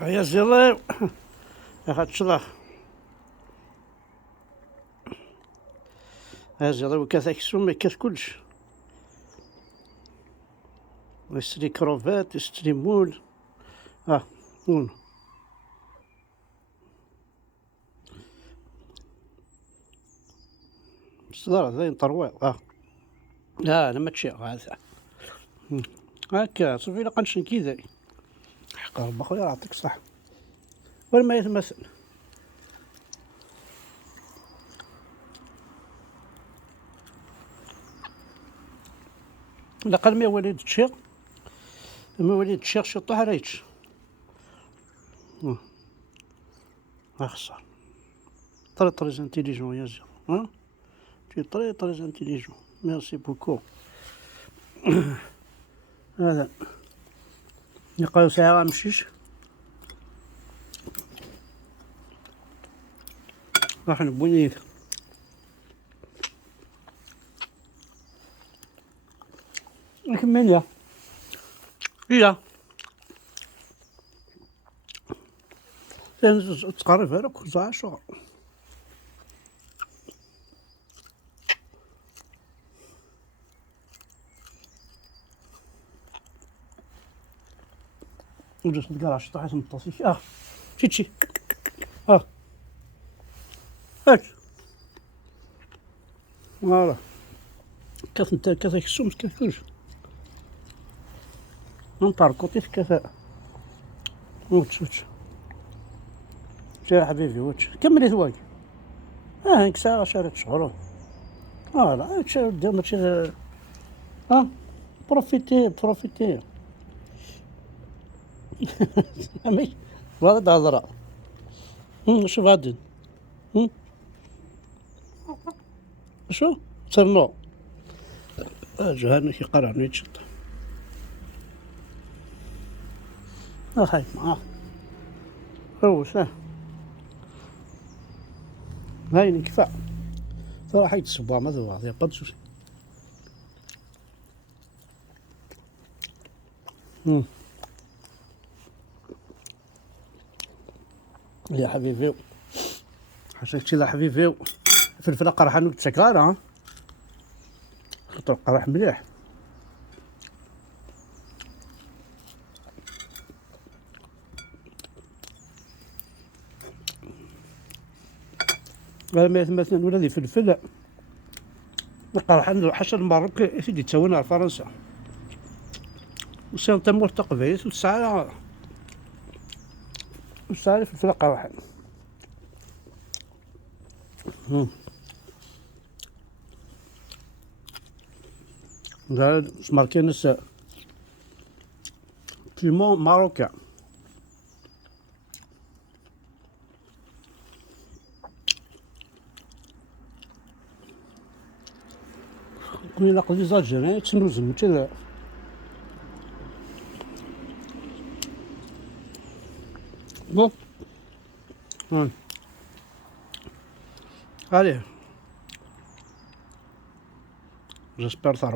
يا زيلا هاد شلا يا زيلا وكاث كسوم ما كاث كلش يشري كروفات يشري مول نون صدر زين طروال لا انا ما تشي هذا هكا صافي لا قنشن كذا حق ربي خويا يعطيك الصح ولا ما يتمثل لقد ما وليد تشيق ما وليد تشيق شطح ريتش اخسر طري انتيليجون يا زير tu es très très intelligent. Merci beaucoup. هذا يقاو ساعة مشيش راح نبونيك نكمل يا إلا تقرب هذاك ساعة شغل وجلس تقراش طاحت من الطاسيش تشي هاك فوالا كاث السمس كاث كلش نطرقوطي في كفاء وتش يا حبيبي وتش كملي ثواك هاك ساعة شارت شهور فوالا تشا ماشي بروفيتي ماشي والله تهضر شوف غادي شو ترنو جهنم كيقرعني تشط خايف هو ساه هاين كفاء صراحة يتسبوا ما ذو بعض يبقى تسوسي يا حبيبي حسيت يا حبيبي فلفل قرح نوت سكارة خطر قرح مليح ما مثلا ولا ذي فلفل قرح عنده حسن مبارك يفيد تسوينا فرنسا وسان تمور تقبيت وتسعة فلفل قرح ده ماركينس بيمون ماروكان كوني ناقل زاجرين تنوزم كذا بون allez j'espère ça